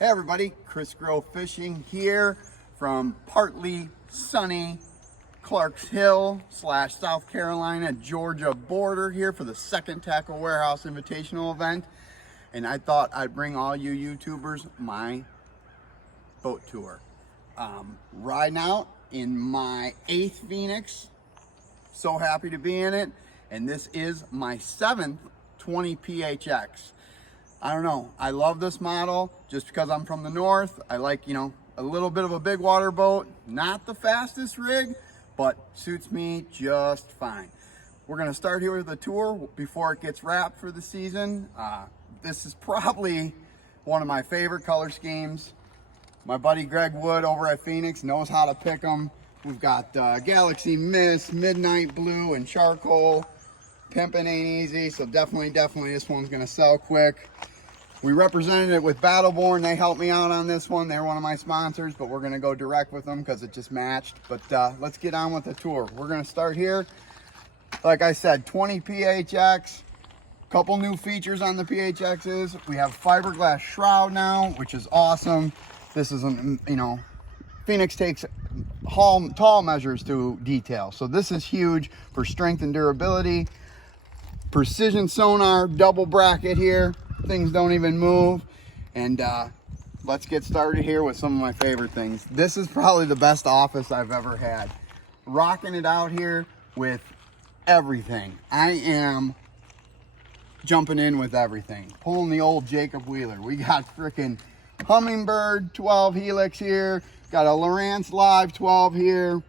Hey everybody, Chris Grow Fishing here from partly sunny Clarks Hill / South Carolina, Georgia border here for the second Tackle Warehouse Invitational event. And I thought I'd bring all you YouTubers my boat tour. Riding out in my 8th Phoenix. So happy to be in it. And this is my 7th 20 PHX. I don't know, I love this model just because I'm from the north. I like, a little bit of a big water boat. Not the fastest rig, but suits me just fine. We're gonna start here with the tour before it gets wrapped for the season. This is probably one of my favorite color schemes. My buddy Greg Wood over at Phoenix knows how to pick them. We've got Galaxy Mist, Midnight Blue, and Charcoal. Pimping ain't easy, so definitely this one's gonna sell quick. We represented it with Battleborn. They helped me out on this one. They're one of my sponsors, but we're gonna go direct with them because it just matched. But let's get on with the tour. We're gonna start here. Like I said, 20 PHX. Couple new features on the PHXs. We have fiberglass shroud now, which is awesome. This is, Phoenix takes tall measures to detail. So this is huge for strength and durability. Precision sonar, double bracket here. Things don't even move. And let's get started here with some of my favorite things. This is probably the best office I've ever had. Rocking it out here with everything. I am jumping in with everything. Pulling the old Jacob Wheeler. We got freaking Humminbird 12 Helix here. Got a Lowrance Live 12 here.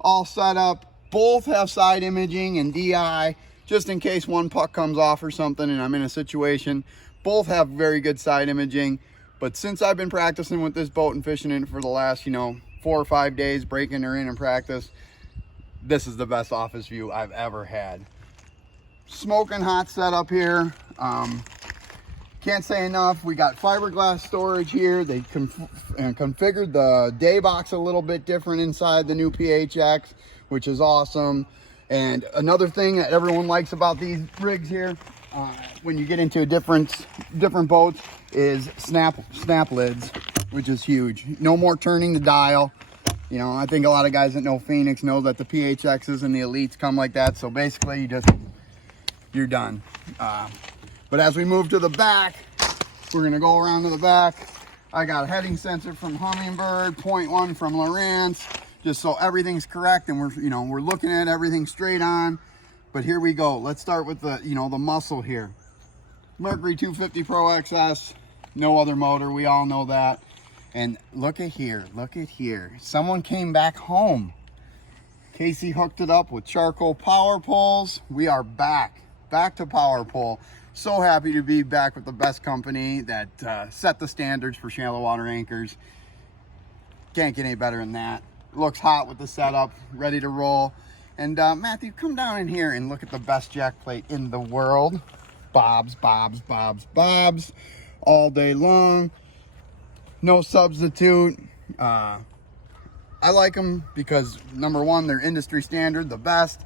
All set up. Both have side imaging and DI. Just in case one puck comes off or something and I'm in a situation. Both have very good side imaging. But since I've been practicing with this boat and fishing in for the last, 4 or 5 days, breaking her in practice, this is the best office view I've ever had. Smoking hot setup here. Can't say enough. We got fiberglass storage here. They configured the day box a little bit different inside the new PHX, which is awesome. And another thing that everyone likes about these rigs here, when you get into different boats, is snap lids, which is huge. No more turning the dial. I think a lot of guys that know Phoenix know that the PHXs and the Elites come like that. So basically, you're done. But as we move to the back, we're gonna go around to the back. I got a heading sensor from Humminbird, 0.1 from Lowrance, just so everything's correct and we're looking at everything straight on. But here we go. Let's start with the the muscle here. Mercury 250 Pro XS, no other motor. We all know that. And look at here. Someone came back home. Casey hooked it up with charcoal power poles. We are back to power pole. So happy to be back with the best company that set the standards for shallow water anchors. Can't get any better than that. Looks hot with the setup, ready to roll. And Matthew, come down in here and look at the best jack plate in the world. Bobs, all day long. No substitute. I like them because number one, they're industry standard, the best.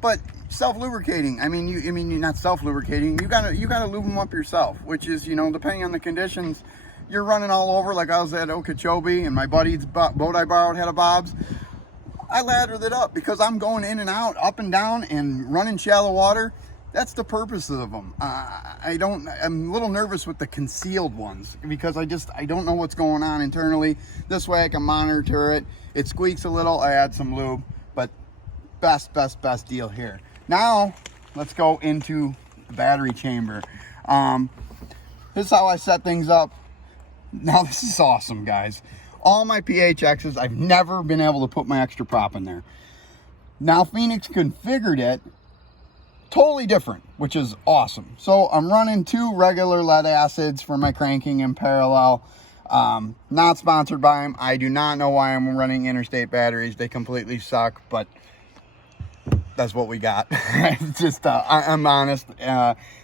But self-lubricating, you're not self-lubricating, you gotta lube them up yourself, which is, depending on the conditions, you're running all over. Like I was at Okeechobee and my buddy's boat I borrowed had a Bob's. I lathered it up because I'm going in and out, up and down, and running shallow water. That's the purpose of them. I'm a little nervous with the concealed ones because I don't know what's going on internally. This way I can monitor it. It squeaks a little, I add some lube, but best deal here. Now let's go into the battery chamber. This is how I set things up. Now this is awesome, guys. All my PHXs, I've never been able to put my extra prop in there. Now Phoenix configured it totally different, which is awesome. So I'm running 2 regular lead acids for my cranking in parallel. Not sponsored by them. I do not know why I'm running interstate batteries. They completely suck, but that's what we got. Just I'm honest,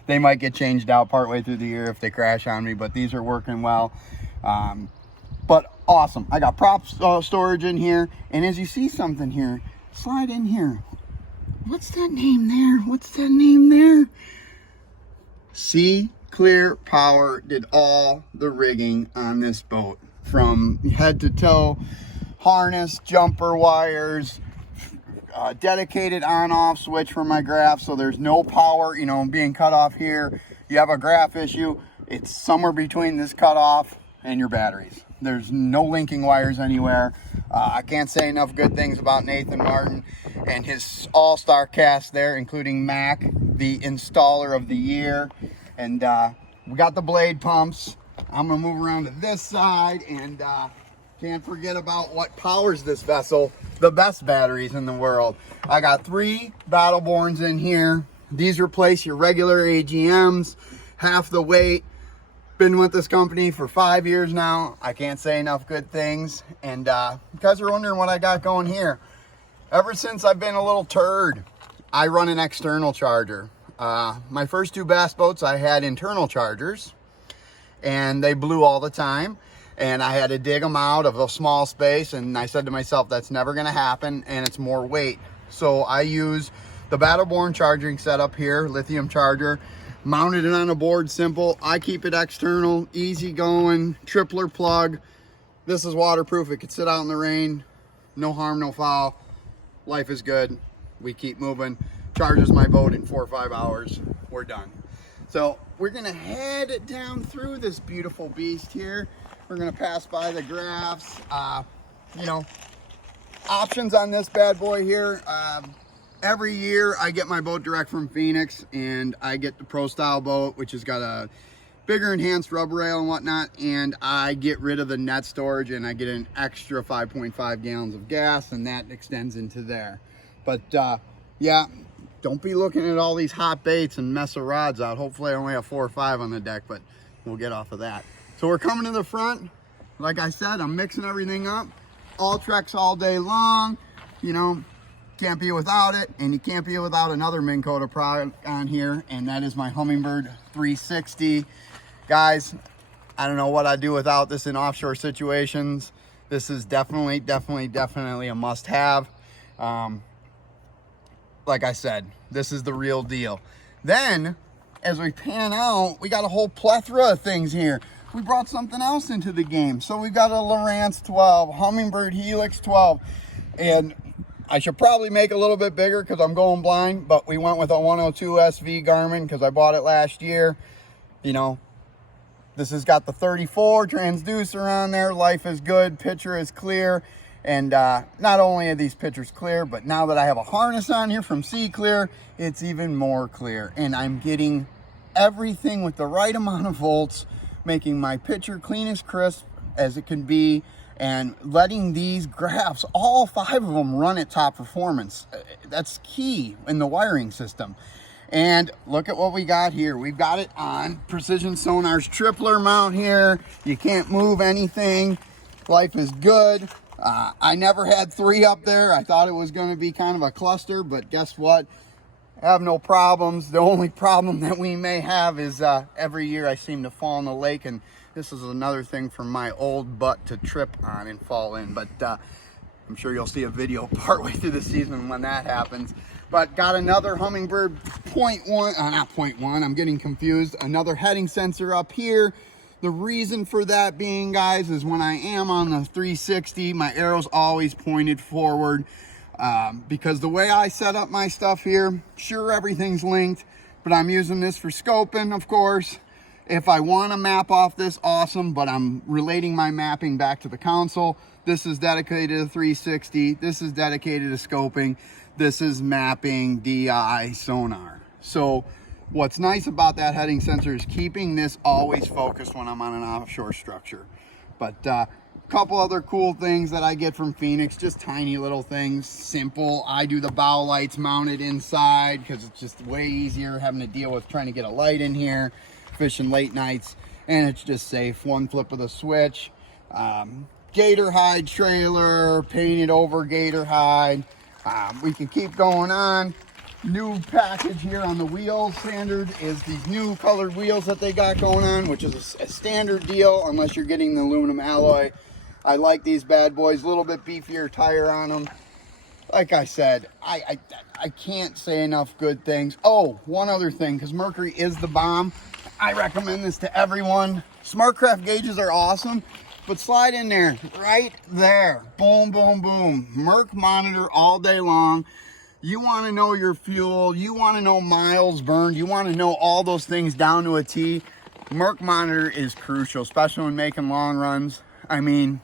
they might get changed out partway through the year if they crash on me, but these are working well. But awesome. I got prop storage in here, and as you see something here, slide in here. What's that name there? See Clear Power did all the rigging on this boat, from head to toe, harness, jumper wires, dedicated on-off switch for my graph, so there's no power, you know, being cut off here. You have a graph issue, it's somewhere between this cutoff and your batteries. There's no linking wires anywhere. I can't say enough good things about Nathan Martin and his all-star cast there, including Mac, the installer of the year. And we got the blade pumps. I'm gonna move around to this side, and can't forget about what powers this vessel, the best batteries in the world. I got 3 Battleborns in here. These replace your regular AGMs, half the weight. Been with this company for 5 years now. I can't say enough good things. And you guys are wondering what I got going here. Ever since I've been a little turd, I run an external charger. My first 2 bass boats, I had internal chargers, and they blew all the time. And I had to dig them out of a small space, and I said to myself, that's never gonna happen, and it's more weight. So I use the Battleborn charging setup here, lithium charger, mounted it on a board, simple. I keep it external, easy going, tripler plug. This is waterproof, it could sit out in the rain, no harm, no foul. Life is good, we keep moving. Charges my boat in 4 or 5 hours, we're done. So we're gonna head down through this beautiful beast here. We're gonna pass by the graphs. You know, options on this bad boy here. Every year I get my boat direct from Phoenix, and I get the Pro Style boat, which has got a bigger enhanced rubber rail and whatnot, and I get rid of the net storage, and I get an extra 5.5 gallons of gas, and that extends into there. But yeah, don't be looking at all these hot baits and mess of rods out. Hopefully I only have 4 or 5 on the deck, but we'll get off of that. So we're coming to the front. Like I said, I'm mixing everything up. All Trex all day long. You know, can't be without it, and you can't be without another Minn Kota product on here, and that is my Humminbird 360. Guys, I don't know what I'd do without this in offshore situations. This is definitely a must-have. Like I said, this is the real deal. Then, as we pan out, we got a whole plethora of things here. We brought something else into the game. So we got a Lowrance 12, Humminbird Helix 12, and I should probably make a little bit bigger because I'm going blind, but we went with a 102 SV Garmin because I bought it last year. You know, this has got the 34 transducer on there. Life is good, picture is clear. And not only are these pictures clear, but now that I have a harness on here from Sea Clear, it's even more clear. And I'm getting everything with the right amount of volts, making my picture clean as crisp as it can be, and letting these graphs, all 5 of them, run at top performance. That's key in the wiring system. And look at what we got here. We've got it on Precision Sonar's tripler mount here. You can't move anything. Life is good. I never had 3 up there. I thought it was going to be kind of a cluster, but guess what? I have no problems. The only problem that we may have is every year I seem to fall in the lake, and this is another thing for my old butt to trip on and fall in. But I'm sure you'll see a video partway through the season when that happens. But got another Humminbird not 0.1, I'm getting confused. Another heading sensor up here. The reason for that being, guys, is when I am on the 360, my arrow's always pointed forward. Because the way I set up my stuff here, sure, everything's linked, but I'm using this for scoping, of course. If I want to map off this, awesome, but I'm relating my mapping back to the console. This is dedicated to 360. This is dedicated to scoping. This is mapping DI sonar. So what's nice about that heading sensor is keeping this always focused when I'm on an offshore structure. But a couple other cool things that I get from Phoenix, just tiny little things, simple. I do the bow lights mounted inside because it's just way easier having to deal with trying to get a light in here, fishing late nights, and it's just safe. One flip of the switch. Gator hide trailer, painted over gator hide. We can keep going on. New package here on the wheels. Standard is these new colored wheels that they got going on, which is a standard deal unless you're getting the aluminum alloy. I like these bad boys, a little bit beefier tire on them. Like I said, I can't say enough good things. Oh, one other thing, because Mercury is the bomb. I recommend this to everyone. SmartCraft gauges are awesome, but slide in there, right there. Boom, boom, boom. Merc monitor all day long. You want to know your fuel. You want to know miles burned. You want to know all those things down to a T. Merc monitor is crucial, especially when making long runs. I mean,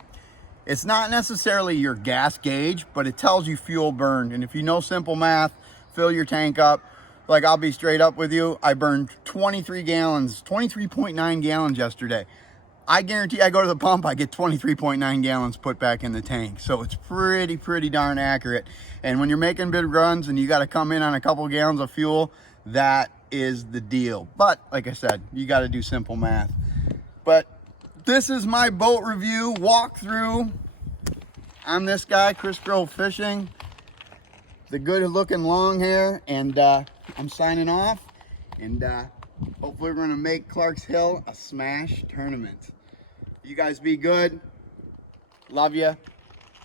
it's not necessarily your gas gauge, but it tells you fuel burned. And if you know simple math, fill your tank up. Like, I'll be straight up with you. I burned 23 gallons, 23.9 gallons yesterday. I guarantee I go to the pump, I get 23.9 gallons put back in the tank. So it's pretty darn accurate. And when you're making big runs and you got to come in on a couple gallons of fuel, that is the deal. But like I said, you got to do simple math. But this is my boat review walkthrough. I'm this guy, Chris Grove Fishing, the good looking long hair, and I'm signing off, and hopefully we're going to make Clark's Hill a smash tournament. You guys be good. Love you.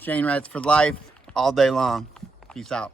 Chain rats for life all day long. Peace out.